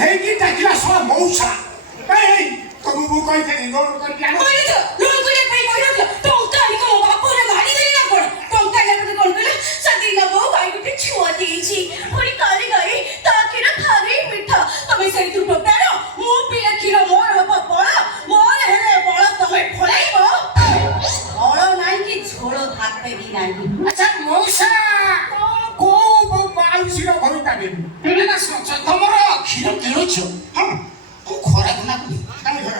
ହେଇକି ଡାକିଲା ଶଳା ମଉସା ଏଇ ତମକୁ ମୁଁ କହିଥିଲି ଲୋନ୍ କରିକି ଆଣ ଲୋନ୍ କରିବା ପାଇଁ କହିନଥିଲ ଟଙ୍କା ଆଣିକ ମୋ ବାପରେ ମାରି ଦେଲି ନା କଣ ଟଙ୍କା ନେବାକୁ କଣ କହିଲ ସେଦିନ ବୋଉ ଗାଈ ଗୋଟେ ଛୁଆ ଦେଇଛି ପୁଣି କାଲି ଗାଈ ତା କ୍ଷୀର ଭାରି ମିଠା ତମେ ସେଇଠୁ ଟୋକା ଆଣ ମୁଁ ପିଲା କ୍ଷୀର ମୋର ହବ ବଳ ମୋର ହେଲେ ବଳ ତମେ ଫଳାଇବ ବଳ ନାହିଁ କି ଝୋଳ ଭାତ ବି ନାହିଁ ଆଚ୍ଛା ମଉସା କୋଉ ବାଉସିର ଘରୁ କାଢିବି ତମର କ୍ଷୀର କିଣୁଛ ହଁ ତୁ ଖରା ଦିନ କାହିଁ ଘର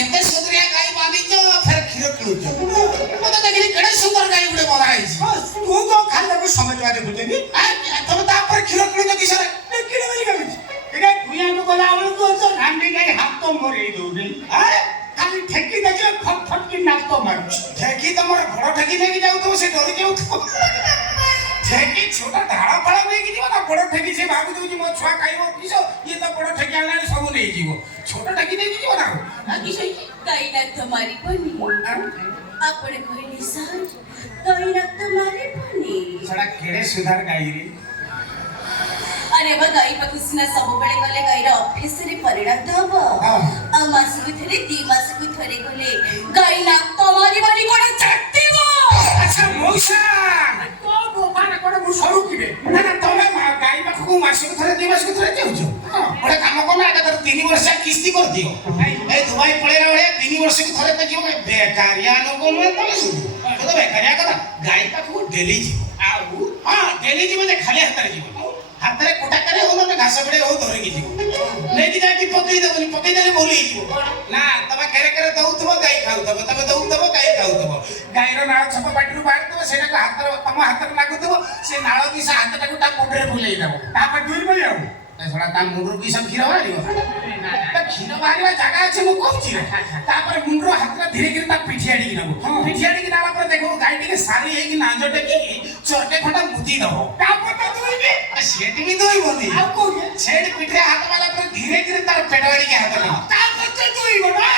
ଏତେ ସୁନ୍ଦରିଆ ଗାଈ ବାନ୍ଧିଛ ଫେର କ୍ଷୀର କିଣୁଛ ମୁଁ ତ ଦେଖିଲି କେଡ଼େ ସୁନ୍ଦର ଗାଈ ଗୋଟେ ବନ୍ଧା ହେଇଛି ତୁ ତ ଖାଲି ତାକୁ ସମଝବା ଦେଖୁଛନ୍ତି ତମେ ତାପରେ କ୍ଷୀର କିଣୁଛ କିସରେ କିଣା ବୋଲି କେମିତି ଏଇଟା କୁଇଆକୁ ଗଲା ବେଳକୁ ତ ରାଣ୍ଡି ଗାଈ ହାତ ମରେଇ ଦଉନି ଖାଲି ଠେକି ଦେଖିଲେ ଫଟ୍ ଫଟ୍ କି ନାକ ମାରୁଛି ଠେକି ତମର ବଡ ଠେକି ନେଇକି ଯାଉଥିବ ସେ ଡରି ଯାଉଥିବ ଠେକି ଛୋଟ ଧାଳ ଫାଳ ନେଇକି ଯିବ ନା ବଡ ଠେକି ସେ ଭାବି ଦଉଛି ମୋ ଛୁଆ ଖାଇବ କିସ ଇଏ ତ ବଡ ଠେକି ଆଣିଲାଣି ସବୁ ନେଇଯିବ ଛୋଟ ଠେକି ନେଇକି ଯିବ ନା କିସ ଗାଈ ନାକ ମାରିବନି ଆପଣ କହିଲେ ସାର୍ ଗାଈ ନାକ ମାରିବନି ସେଟା କେଡ଼େ ସୁଧାର ଗାଈରେ अरे बा गाई पाखु सिना सब बेले गले गाईर ऑफिस रे परिणत हबो आ मासकु थरे 2 मासकु थरे गले गाई नाक तमारी बारी कोन चट्टीबो अच्छा मौसा तो गोपाल कोन मु सरू किबे ना ना तमे गाई पाखକୁ ମାସକୁ ଥରେ 2 ମାସକୁ ଥରେ ଯାଉଛ ଗୋଟେ କାମ କର ଏଟା ତୋର 3 ବର୍ଷ କିସ୍ତି କରି ଦିଅ ଏ ଦୁବାଇ ପଳେଇଲା ଭଳିଆ 3 ବର୍ଷକୁ ଥରେ ତ ଯିବ ବେକାରିଆ ଲୋକ ନୁହେଁ ତମେ ସବୁ ତ ବେକାରିଆ କଥା ଗାଇ ପାଖକୁ ଡେଲି ଯିବ ଆଉ ହଁ ଡେଲି ଯିବ ଯେ ଖାଲି ହାତରେ ଯିବ ହାତରେ କୋଟା करे हो ना घास बड़े हो धरिकी जीव लेकी जाकी पकई देले भूल ହେଇଯିବ ନା ତମେ କେରେ କେରେ ଦଉଥିବ ଗାଈ ଖାଉଥିବ ତମେ ଦଉଥିବ ଗାଈ ଖାଉଥିବ ଗାଈର ନାଳ ଛପ ପାଟିରୁ ବାହାରୁଥିବ ସେଇଟାକୁ ହାତରେ ତମ ହାତରେ ଲାଗୁଥିବ ସେ ନାଳ କିସ ହାତଟାକୁ ତା ମୁଣ୍ଡରେ ବୁଲେଇ ଦେବ ତାପରେ ଦୁଇ ବଳି ଆଉ ଶଳା ତା ମୁଣ୍ଡରୁ କିସ କ୍ଷୀର ବାହାରିବ ତା କ୍ଷୀର ବାହାରିବା ଜାଗା ଅଛି ମୁଁ କହୁଛି ତାପରେ ମୁଣ୍ଡର ହାତଟା ଧୀରେ ଧୀରେ ତା ପିଠି ଆଡ଼ିକି ନବ ପିଠି ଆଡ଼ିକି ନେଲା ପରେ ଦେଖିବ ଗାଈ ଟିକେ ସାରି ହେଇକି ନାଞ୍ଜ ଟେକିକି ଚରଟେ ଖଣ୍ଡା ମୁଦି ଦବ ତାପରେ ତ ଦୁଇବି ସେଠି ବି ଦଉଇବନି ଆଉ କୋଉଠି ସେଠି ପିଠିରେ ହାତ ମାରିଲା ପରେ ଧୀରେ ଧୀରେ ତାର ପେଟ ଆଡ଼ିକି ହାତ ନବ ତାପରେ ତ ଦୁଇବ ନା